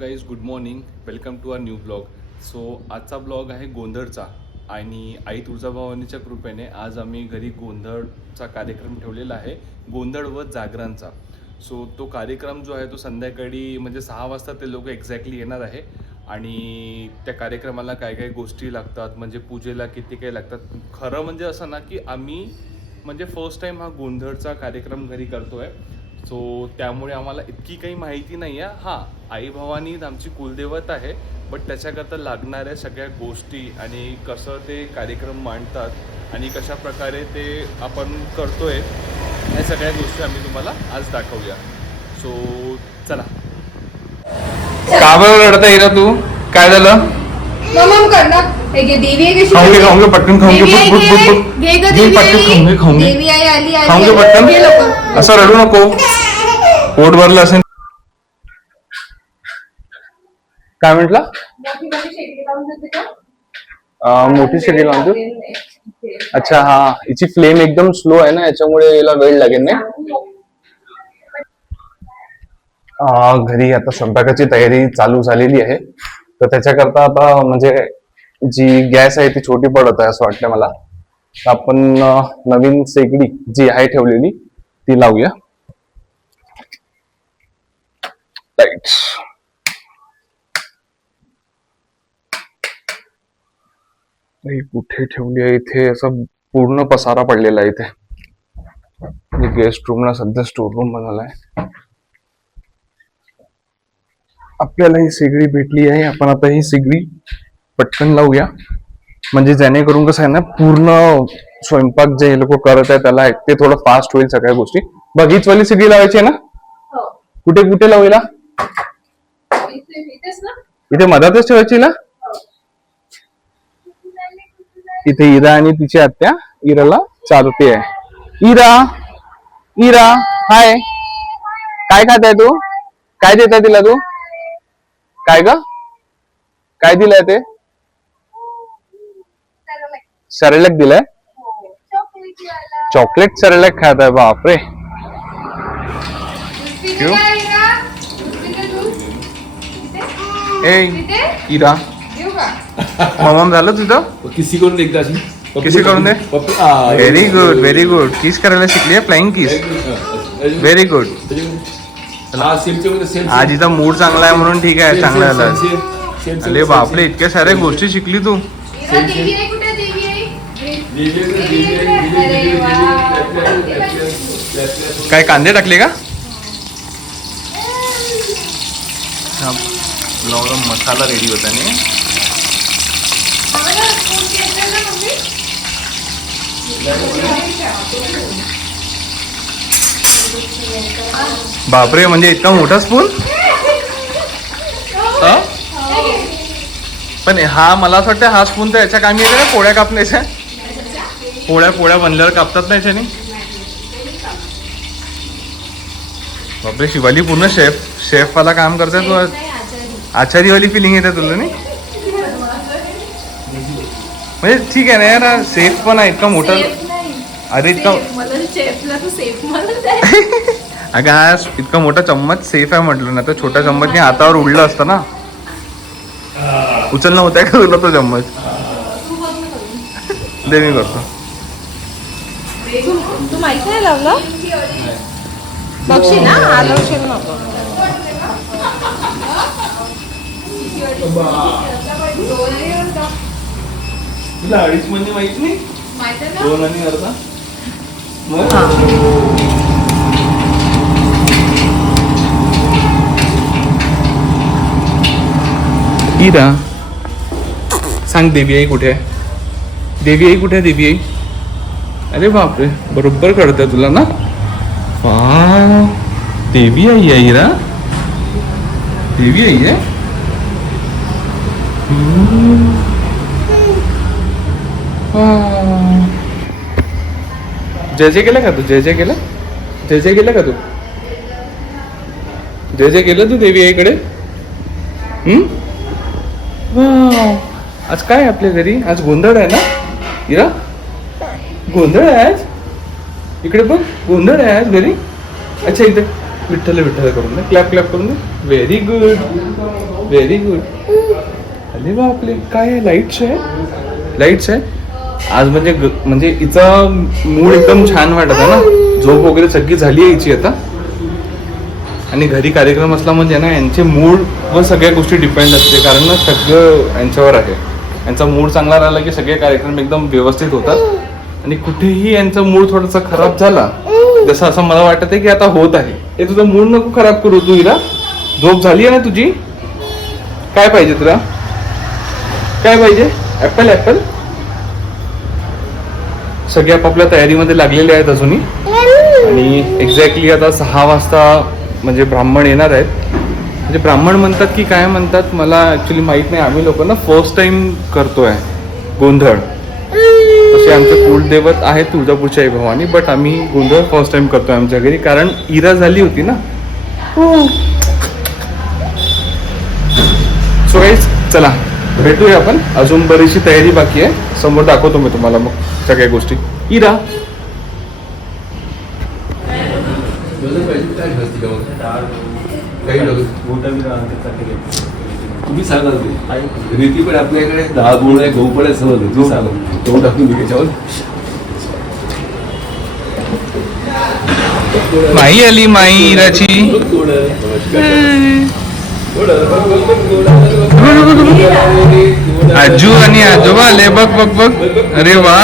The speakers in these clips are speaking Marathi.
Guys good morning, welcome to our new blog. So आजचा ब्लॉग आहे गोंधळचा आणि आई तुळजाभवानीच्या कृपेने आज आम्ही घरी गोंधळचा कार्यक्रम ठेवलेला आहे, गोंधळ व जागरणचा. सो तो कार्यक्रम जो आहे तो संध्याकाळी म्हणजे 6 वाजता ते लोक एक्झॅक्टली येणार आहे आणि त्या कार्यक्रमाला काय काय गोष्टी लागतात म्हणजे पूजेला किती काय लागतात. खरं म्हणजे असं ना की आम्ही म्हणजे फर्स्ट टाईम हा गोंधळचा कार्यक्रम घरी करतो आहे. सो त्यामुळे आम्हाला इतकी काही माहिती नाही आहे. हां, आई भवानी आमची कुलदेवत आहे, बट त्याच्याकरता लागणाऱ्या सगळ्या गोष्टी आणि कसं ते कार्यक्रम मांडतात आणि कशा प्रकारे ते आपण करतोय ह्या सगळ्या गोष्टी आम्ही तुम्हाला आज दाखवूया. सो चला. का बरं रडता येईल तू? काय झालं? मम कर ना. हे घे देवी आहे कशी? खाऊंगे पटकन खाऊंगे. घे ग देवी पटकन खाऊंगे. देवी आई आली आली. खाऊंगे पटकन. घे लवकर. असं रडू नको. पोट भरलं असेल. काय म्हटलं? मोठी शेगडी लावून देऊ? अच्छा, हा. हिची फ्लेम एकदम स्लो आहे ना, याच्यामुळे याला वेळ लागेल नाही. घरी आता स्वयंपाकाची तयारी चालू झालेली आहे, तर त्याच्याकरता आता म्हणजे जी गॅस आहे ती छोटी पडत आहे असं वाटतं मला. आपण नवीन शेगडी जी आहे ठेवलेली ती लावूया. लाईट कुठे ठेवली आहे? इथे असं पूर्ण पसारा पडलेला आहे इथे. गेस्ट रूमला सध्या स्टोर रूम बनवलाय. आपल्याला ही शेगडी भेटली आहे, आपण आता ही शेगडी पटकन लावूया, म्हणजे जेणेकरून कसं आहे ना, पूर्ण स्वयंपाक जे लोक करत आहे त्याला ते थोडं फास्ट होईल सगळ्या गोष्टी. बघ, हीच वाली शेगडी लावायची आहे ना? कुठे कुठे लावूया? इथे मधातच ठेवायची ना? इथे इरा आणि तिची आत्या इराला चालते आहे. इरा हाय, काय खात आहे तू? काय देताय तिला तू? काय ग? काय दिलंय ते? सरलेक दिलंय? चॉकलेट सरलेक खात आहे? बापरे. ए इरा, मम झालं तुझं? किसी करून एकदा किसी करून दे. Very good, very good. Kiss करायला शिकली आहे, फ्लाइंग किस. Very good. आज इथं मूड चांगला आहे म्हणून ठीक आहे, चांगला झालं. अरे बापरे, इतक्या साऱ्या गोष्टी शिकली तू. काय कांदे टाकले का? मसाला रेडी होता नाही. बापरे, म्हणजे इतका मोठा स्पून. पण हा मला असं वाटतं हा स्पून तर याच्या कामी येते ना, पोळ्या कापण्याच्या. पोळ्या बनल्यावर कापतात ना याच्याने. बापरे, शिवाली पूर्ण शेफ वाला काम करताय तू. आचारी वाली फिलिंग येते तुला नाही? म्हणजे ठीक आहे ना यार, सेफ पण आहे इतका मोठा. अरे इतका अगं हा इतका मोठा चम्मच सेफ आहे म्हटलं ना, तर छोट्या चम्मचने हातावर उडलं असतं ना. उचलणं होत आहे का तुला तो चम्मच? दे मी करतो. तू माहिती नाही लावलं? बघशील ना, आलवशील नको. तुला अडीच म्हणजे माहित नाही? दोन आणि अर्धा. इरा सांग, देवी आई कुठे आहे? देवी आई कुठे आहे? देवी आई. अरे बापरे, बरोबर कळतंय तुला ना. देवी आई आहे इरा. देवी आई आहे. जय जय केलं का तू? जय जय केलं? जय जय केलं का तू? जय जय केलं तू देवी आईकडे? आज काय आपल्या घरी? आज गोंधळ आहे ना इरा? गोंधळ आहे आज. इकडे बघ, गोंधळ आहे आज घरी. अच्छा, इथे विठ्ठल विठ्ठल करून दे, क्लॅप क्लॅप करून दे. Very good, very good. अरे बापले, काय आहे? लाईट्स आहे, लाईट्स आहे आज. म्हणजे हिचा मूड एकदम छान वाटत आहे ना. झोप वगैरे सगळी झाली आहे हिची आता. आणि घरी कार्यक्रम असला म्हणजे ना यांचे मूड व सगळ्या गोष्टी डिपेंड असते, कारण ना सगळं यांच्यावर आहे. यांचा मूड चांगला राहिला की सगळे कार्यक्रम एकदम व्यवस्थित होतात. आणि कुठेही यांचा मूड थोडासा खराब झाला, जसं असं मला वाटत आहे की आता होत आहे, हे तुझा मूड नको खराब करू तू. हिला झोप झाली आहे ना तुझी. काय पाहिजे तुला? काय पाहिजे? Apple apple. सगळे आपापल्या तयारीमध्ये लागलेले आहेत अजूनही. आणि एक्झॅक्टली आता 6 वाजता म्हणजे ब्राह्मण येणार आहेत. म्हणजे ब्राह्मण म्हणतात की काय म्हणतात मला ऍक्च्युली माहित नाही. आम्ही लोक ना फर्स्ट टाइम करतोय गोंधळ. तसे आमचे कुलदैवत आहेत तुळजापूरची आई भवानी, बट आम्ही गोंधळ फर्स्ट टाइम करतोय आमच्या घरी, कारण इरा झाली होती ना. सो गाईज चला भेटूया आपण. अजून बरीचशी तयारी बाकी आहे, समोर दाखवतो मी तुम्हाला मग सगळ्या गोष्टी. इरा तुम्ही सांगा रीती पण आपल्याकडे 10 गुण आहे, गहू पण आहे, समज तुम्ही सांगा गहू टाकून मी त्याच्यावर. माई आली, माई इराची. आजू आणि आजोबा आले, बघ बघ बघ. अरे वा.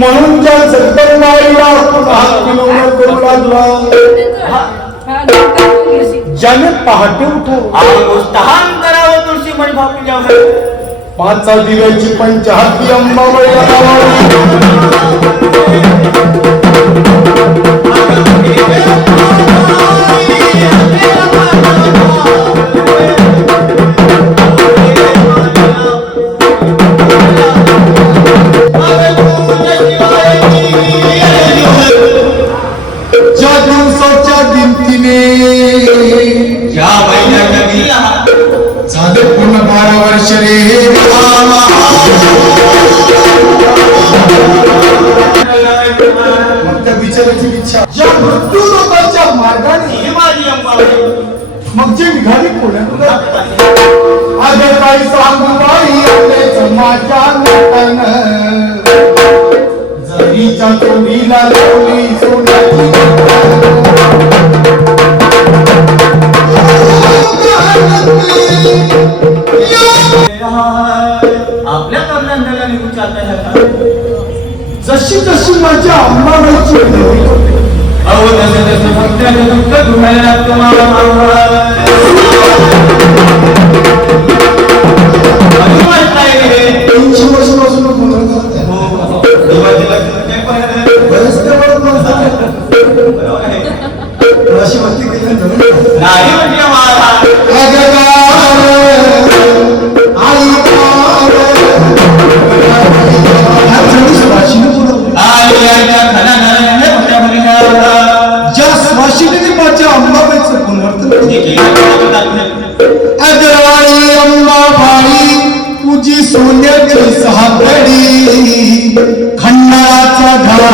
म्हणून ज्या जगदंबाईला ज्याने पहाटे उठावं करावं तुळशी म्हण भापी जावं 5 दिव्याची पंचहाती अंबाबाईला ज्या दिवसाच्या गिनतीने ज्या महिन्याच्या झालं पूर्ण 12 वर्ष रे मग त्या विचाराची इच्छा ज्या मृत्यू लोकांच्या मार्गाने ही माझी अंबाबाई मग जे निघाली पुढे आज काय सांगू बाई आपले माझ्या नटन जरीच्या चोरीला लावली सोन्याची आपल्या कर्णांना निघून चालता जशी जशी माझ्या अंबाबाईची अहो तसे तसे भक्ताचे दुःख धुवायला लागतो अशी भक्ती केली नाही म्हणजे आई काशीदेवीच्या अंबाबाईचं पुनर्तन अगराई अंबाबाई तुझी सोन्याची सहाकडी खंडाचा घाट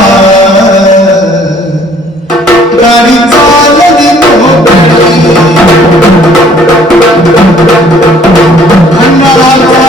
गाडी चालली मोकळी खंडाचा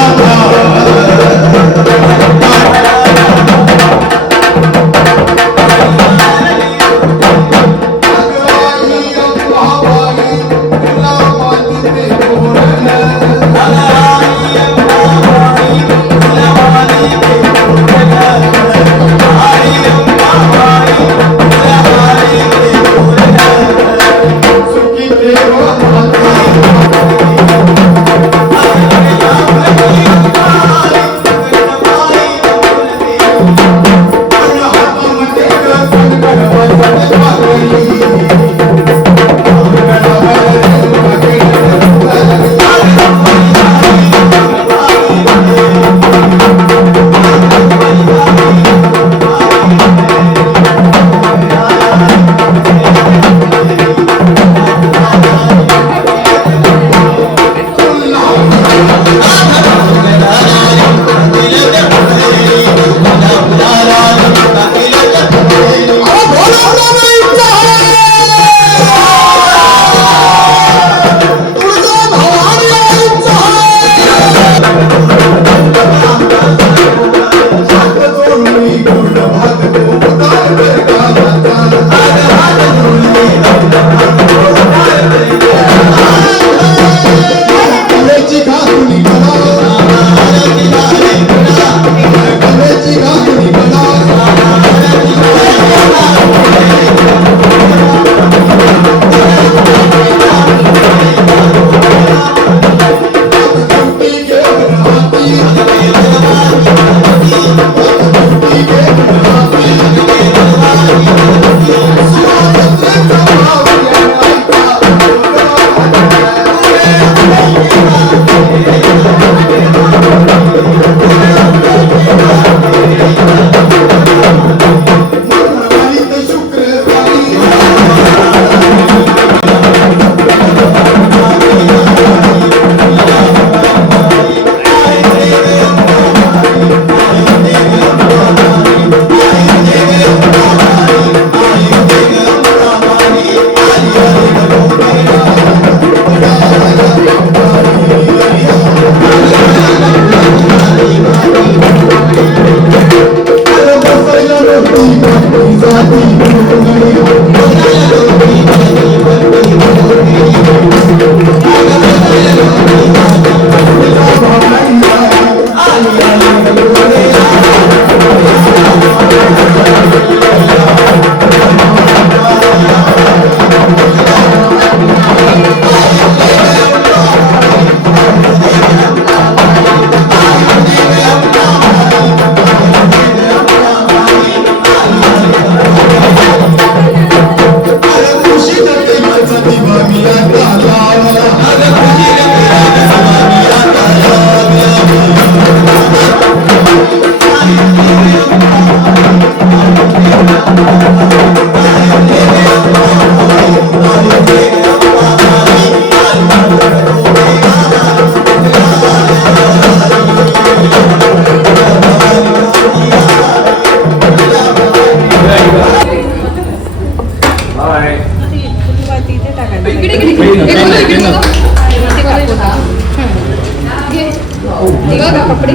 कपडे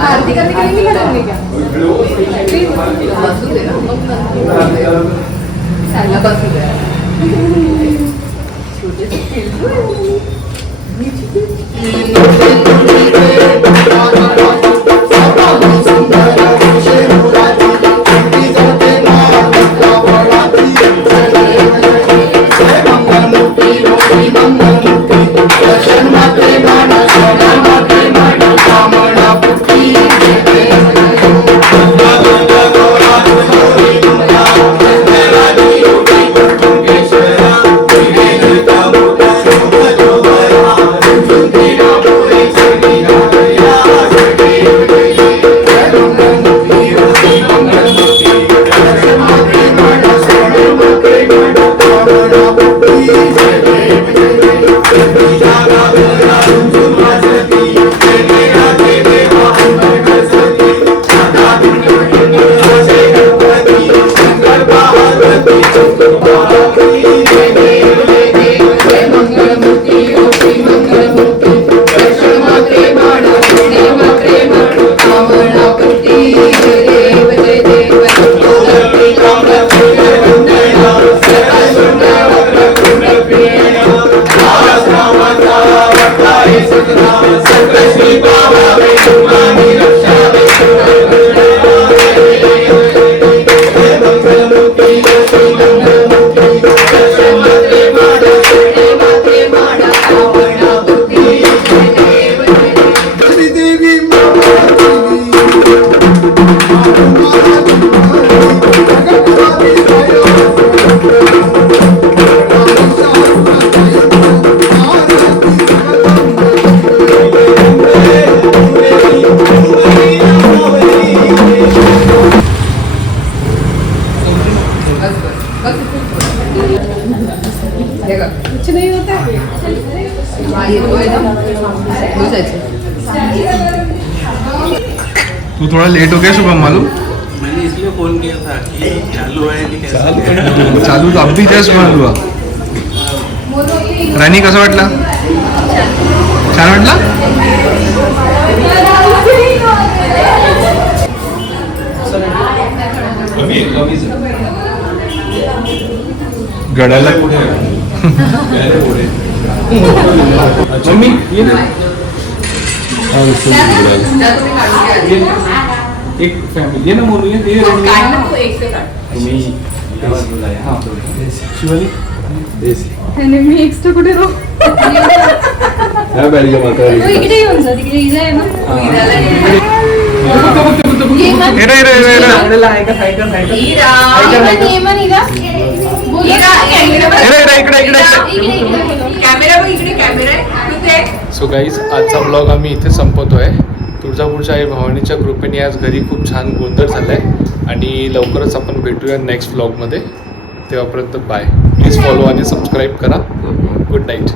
आरती करने के लिए नहीं खड़े क्या कुछ नहीं होता है तू थोड़ा लेट हो गया शुभम मालूम. मैंने इसलिए फोन किया था कि चालू है कि कैसा चालू तो अभी जस्ट बंद हुआ. राणी कसं वाटला? छान वाटला? गडाला मम्मी ये ना एक फॅमिली ये ना मोनू ये तुम्ही शिवानी मी एक्स्ट्रा कुठे राहू ह्या बॅडीच्या मात्र इकडे येऊन जा तिकडे इजा आहे ना सो गाईज आजचा ब्लॉग आम्ही इथे संपवतोय. तुळजापूरच्या आई भवानीच्या कृपेने आज घरी खूप छान गोंधळ झालाय आणि लवकरच आपण भेटूया नेक्स्ट ब्लॉगमध्ये. तेव्हापर्यंत बाय. प्लीज फॉलो आणि सबस्क्राईब करा. Good night.